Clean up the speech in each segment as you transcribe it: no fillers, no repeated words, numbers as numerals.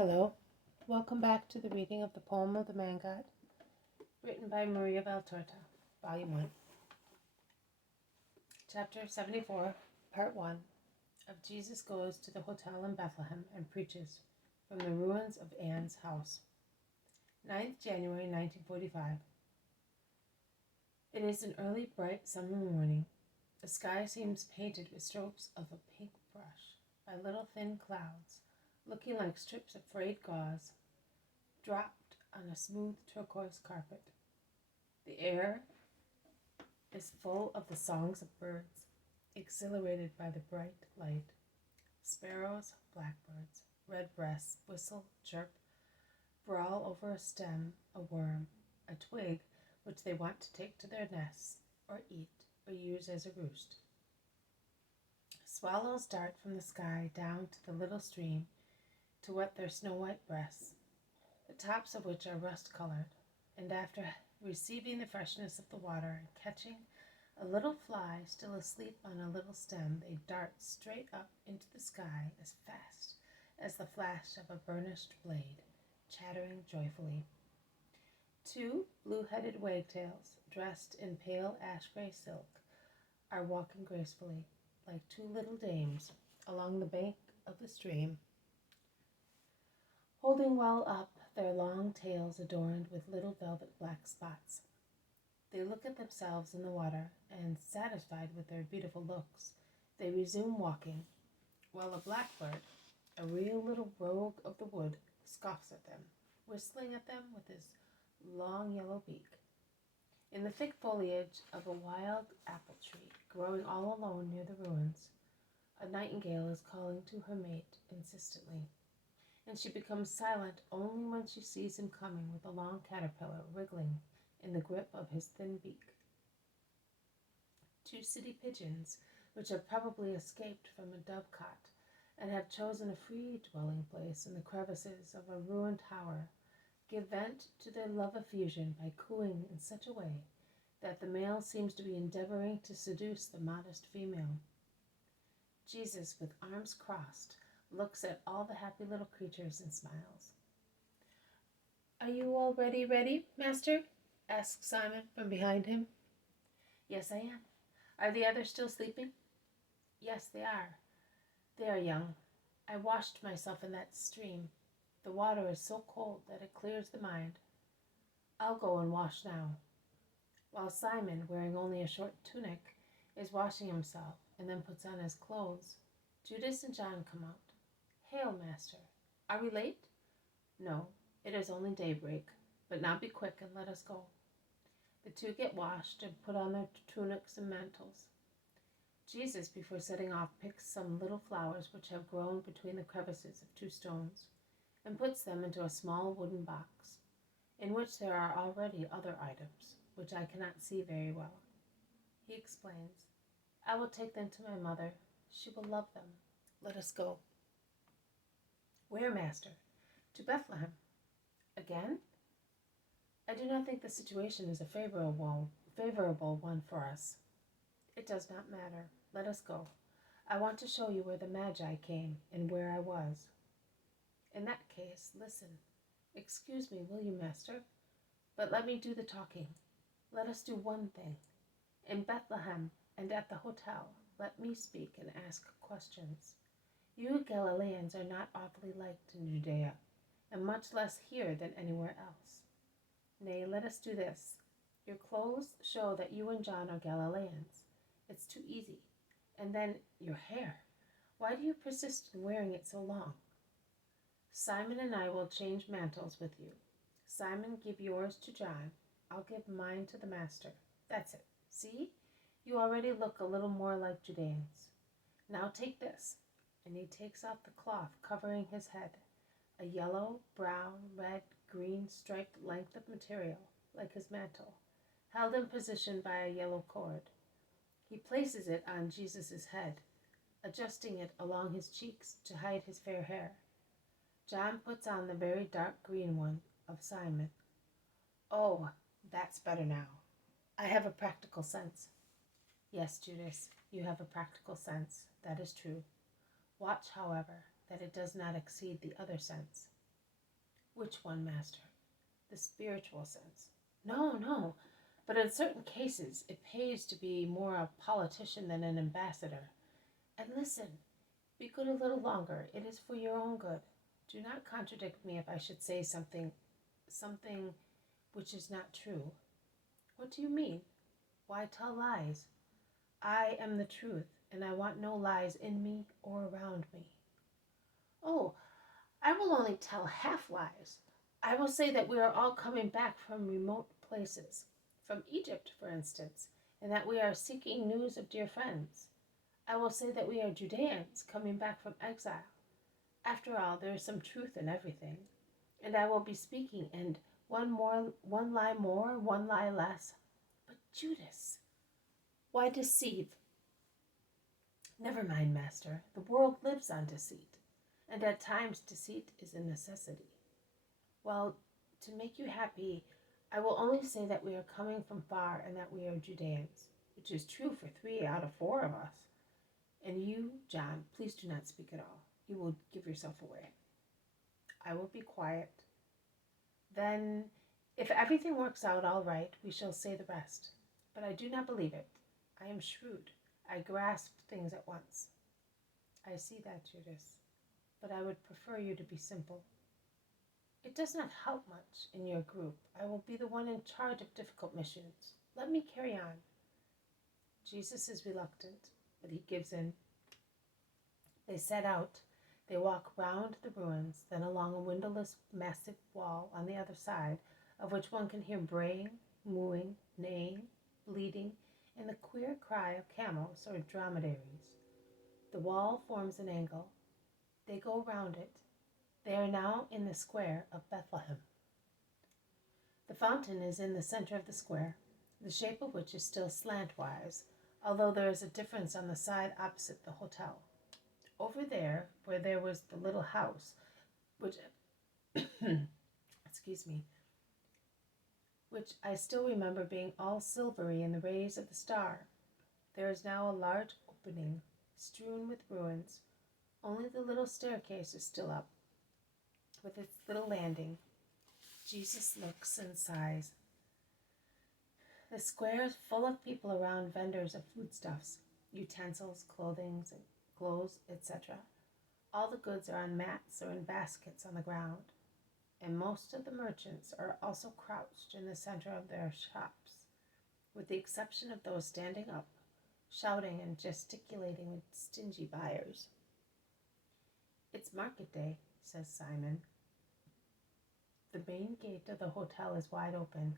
Hello, welcome back to the reading of the poem of the Man-GOD, written by Maria Valtorta, Volume 1. Chapter 74, Part 1, of Jesus Goes to the Hotel in Bethlehem and Preaches from the Ruins of Anne's House. 9th January 1945. It is an early, bright summer morning. The sky seems painted with strokes of a pink brush by little thin clouds, looking like strips of frayed gauze dropped on a smooth turquoise carpet. The air is full of the songs of birds, exhilarated by the bright light. Sparrows, blackbirds, redbreasts whistle, chirp, brawl over a stem, a worm, a twig which they want to take to their nests or eat or use as a roost. Swallows dart from the sky down to the little stream to wet their snow-white breasts, the tops of which are rust-colored, and after receiving the freshness of the water and catching a little fly still asleep on a little stem, they dart straight up into the sky as fast as the flash of a burnished blade, chattering joyfully. Two blue-headed wagtails, dressed in pale ash-gray silk, are walking gracefully, like two little dames, along the bank of the stream, holding well up their long tails adorned with little velvet black spots. They look at themselves in the water, and, satisfied with their beautiful looks, they resume walking, while a blackbird, a real little rogue of the wood, scoffs at them, whistling at them with his long yellow beak. In the thick foliage of a wild apple tree, growing all alone near the ruins, a nightingale is calling to her mate insistently, and she becomes silent only when she sees him coming with a long caterpillar wriggling in the grip of his thin beak. Two city pigeons, which have probably escaped from a dovecot and have chosen a free dwelling place in the crevices of a ruined tower, give vent to their love effusion by cooing in such a way that the male seems to be endeavoring to seduce the modest female. Jesus, with arms crossed, looks at all the happy little creatures and smiles. "Are you all ready, Master?" asks Simon from behind him. "Yes, I am. Are the others still sleeping?" "Yes, they are. They are young. I washed myself in that stream. The water is so cold that it clears the mind. I'll go and wash now." While Simon, wearing only a short tunic, is washing himself and then puts on his clothes, Judas and John come out. "Hail, Master. Are we late?" "No, it is only daybreak, but now be quick and let us go." The two get washed and put on their tunics and mantles. Jesus, before setting off, picks some little flowers which have grown between the crevices of two stones, and puts them into a small wooden box, in which there are already other items, which I cannot see very well. He explains, "I will take them to my mother. She will love them. Let us go." "Where, Master?" "To Bethlehem." "Again?" "I do not think the situation is a favorable one for us." "It does not matter. Let us go. I want to show you where the Magi came and where I was." "In that case, listen. Excuse me, will you, Master? But let me do the talking. Let us do one thing. In Bethlehem and at the hotel, let me speak and ask questions. You Galileans are not awfully liked in Judea, and much less here than anywhere else. Nay, let us do this. Your clothes show that you and John are Galileans. It's too easy. And then your hair. Why do you persist in wearing it so long? Simon and I will change mantles with you. Simon, give yours to John. I'll give mine to the Master. That's it. See? You already look a little more like Judeans. Now take this." And he takes off the cloth covering his head, a yellow, brown, red, green striped length of material, like his mantle, held in position by a yellow cord. He places it on Jesus' head, adjusting it along his cheeks to hide his fair hair. John puts on the very dark green one of Simon. "Oh, that's better now. I have a practical sense." "Yes, Judas, you have a practical sense. That is true. Watch, however, that it does not exceed the other sense. Which one, Master? The spiritual sense. No, but in certain cases it pays to be more a politician than an ambassador. And listen, be good a little longer. It is for your own good. Do not contradict me if I should say something which is not true. What do you mean? Why tell lies? I am the truth, and I want no lies in me or around me. Oh, I will only tell half lies. I will say that we are all coming back from remote places, from Egypt, for instance, and that we are seeking news of dear friends. I will say that we are Judeans coming back from exile. After all, there is some truth in everything. And I will be speaking, and one lie more, one lie less. But Judas, why deceive? Never mind, Master. The world lives on deceit, and at times deceit is a necessity. Well, to make you happy, I will only say that we are coming from far and that we are Judeans, which is true for 3 out of 4 of us. And you, John, please do not speak at all. You will give yourself away. I will be quiet. Then, if everything works out all right, we shall say the rest. But I do not believe it. I am shrewd. I grasp things at once. I see that, Judas, but I would prefer you to be simple. It does not help much in your group. I will be the one in charge of difficult missions. Let me carry on. Jesus is reluctant, but he gives in. They set out. They walk round the ruins, then along a windowless, massive wall on the other side, of which one can hear braying, mooing, neighing, bleating, and the queer cry of camels or dromedaries. The wall forms an angle. They go round it. They are now in the square of Bethlehem. The fountain is in the center of the square, the shape of which is still slantwise, although there is a difference on the side opposite the hotel. Over there, where there was the little house, which which I still remember being all silvery in the rays of the star, there is now a large opening, strewn with ruins. Only the little staircase is still up, with its little landing. Jesus looks and sighs. The square is full of people around vendors of foodstuffs, utensils, clothing, clothes, etc. All the goods are on mats or in baskets on the ground, and most of the merchants are also crouched in the center of their shops, with the exception of those standing up, shouting and gesticulating with stingy buyers. It's market day, says Simon. The main gate of the hotel is wide open,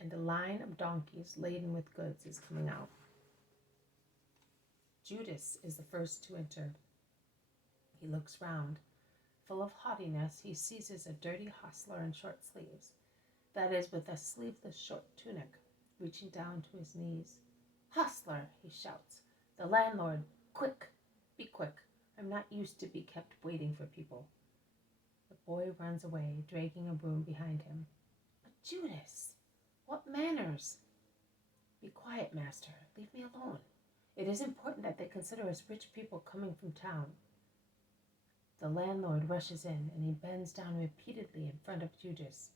and a line of donkeys laden with goods is coming out. Judas is the first to enter. He looks round. Full of haughtiness, he seizes a dirty hostler in short sleeves, that is, with a sleeveless short tunic, reaching down to his knees. "Hostler," he shouts. "The landlord! Quick! Be quick! I'm not used to be kept waiting for people." The boy runs away, dragging a broom behind him. "But Judas, what manners!" "Be quiet, master. Leave me alone. It is important that they consider us rich people coming from town." The landlord rushes in, and he bends down repeatedly in front of Judas,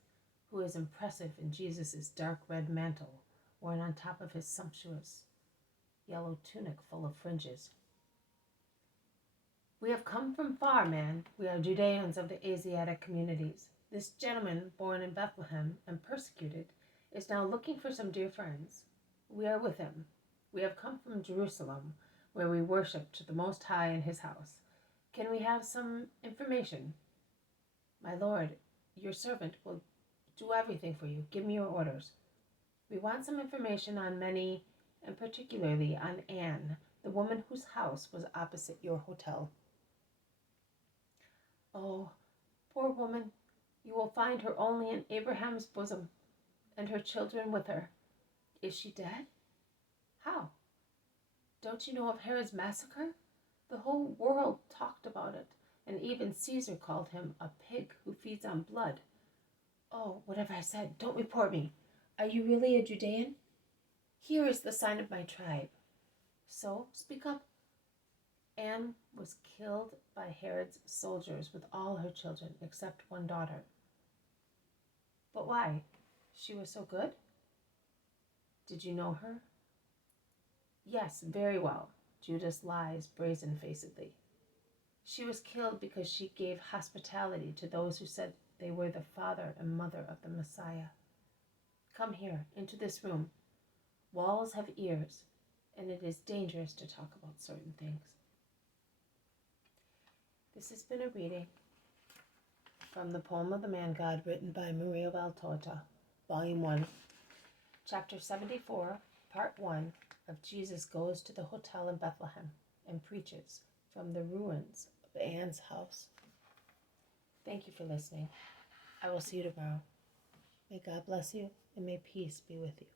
who is impressive in Jesus' dark red mantle, worn on top of his sumptuous yellow tunic full of fringes. "We have come from far, man. We are Judeans of the Asiatic communities. This gentleman, born in Bethlehem and persecuted, is now looking for some dear friends. We are with him. We have come from Jerusalem, where we worshipped the Most High in his house. Can we have some information?" "My lord, your servant will do everything for you. Give me your orders." "We want some information on many, and particularly on Anne, the woman whose house was opposite your hotel." "Oh, poor woman, you will find her only in Abraham's bosom, and her children with her." "Is she dead?" "How? Don't you know of Herod's massacre? The whole world talked about it, and even Caesar called him a pig who feeds on blood. Oh, what have I said? Don't report me. Are you really a Judean? Here is the sign of my tribe. So, speak up." "Anne was killed by Herod's soldiers with all her children except one daughter. But why? She was so good? Did you know her? Yes, very well. Judas lies brazen-facedly. She was killed because she gave hospitality to those who said they were the father and mother of the Messiah. Come here, into this room. Walls have ears, and it is dangerous to talk about certain things. This has been a reading from the poem of the Man-God, written by Maria Valtorta, Volume 1, Chapter 74, Part 1 of Jesus Goes to the Hotel in Bethlehem and Preaches from the Ruins of Anne's House. Thank you for listening. I will see you tomorrow. May God bless you, and may peace be with you.